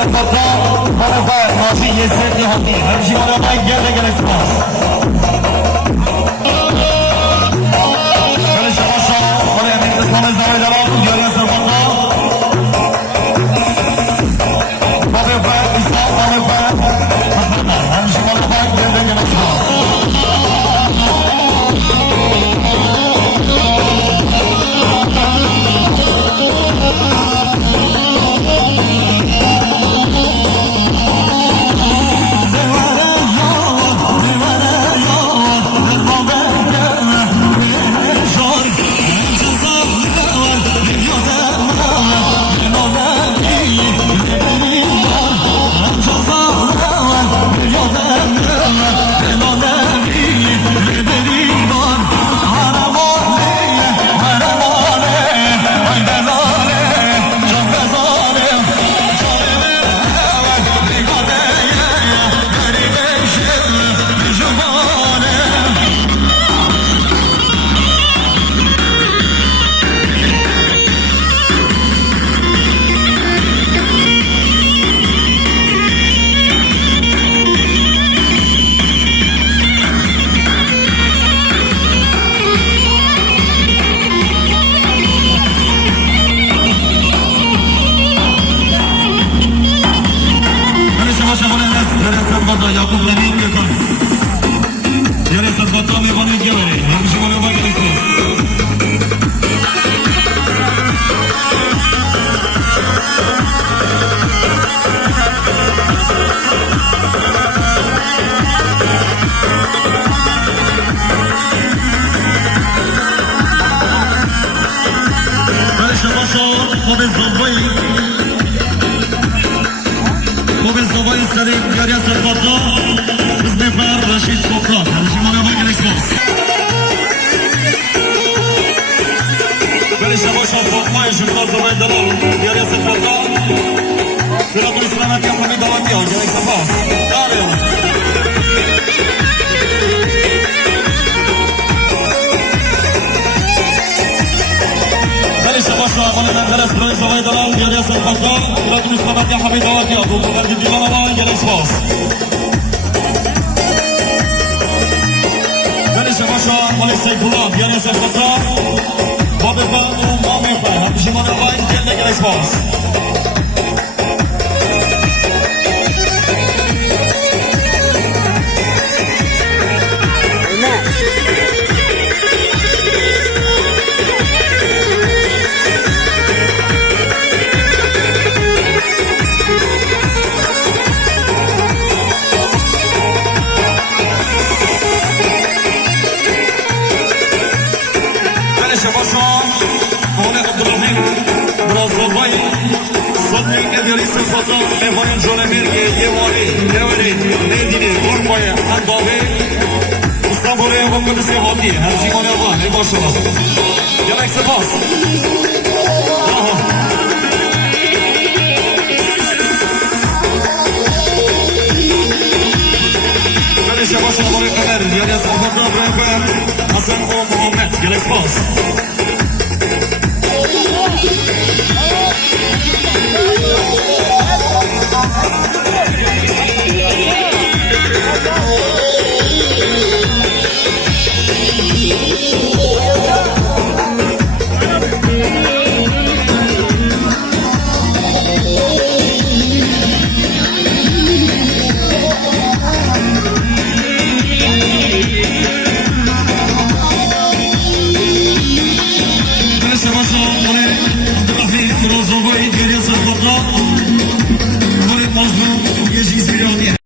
Sırpata, Marafa, Nazi, Yesretli, Hati. Hemşi bana gel gerek var. Böyle şabaşa, oraya emekli sana izah edelim. Diyor Sırpata. Marafa, İslam, Marafa. Hemşi bana gel gerek var. Yakup Lenin yakın. Yere Sırpata ve bana gelin. Hemşi bana gerek var. Böyle şabaşa, o biz zombayı. Bugün sabah istedik, yarıya Sırpata, Hızmefer, Raşit Sokrat. Hemşi bana gerek var. Böyle şabaşa, Fatma, Işıklar, Zabay Dalal, yarıya Sırpata, Sıratul İslamet yapımı davet yok, gerek sabah. Darıyor. Böyle şabaşa, Mali'den Teres, Sıratul Zabay Dalal, yarıya Sırpata, Sıratul İslamet yapımı davet yok. Bu kadar ciddi bana gerek var. Böyle şabaşa, Mali Seyfullah, yarıya Sırpata, Babefa, Mamefa, hemşi bana gerek var. Sırpata, Evan'ın Jolemirge, Yevani, Yevani, Nedini, Urfa'ya, Handave, İstanbul'a bakımızı hadi, her şey bana var, ne başına. Gerek Sırpas. Böyle şabaşına bana kadar, yarıya Sırpata, Hasan O Muhammed, gerek Sırpas.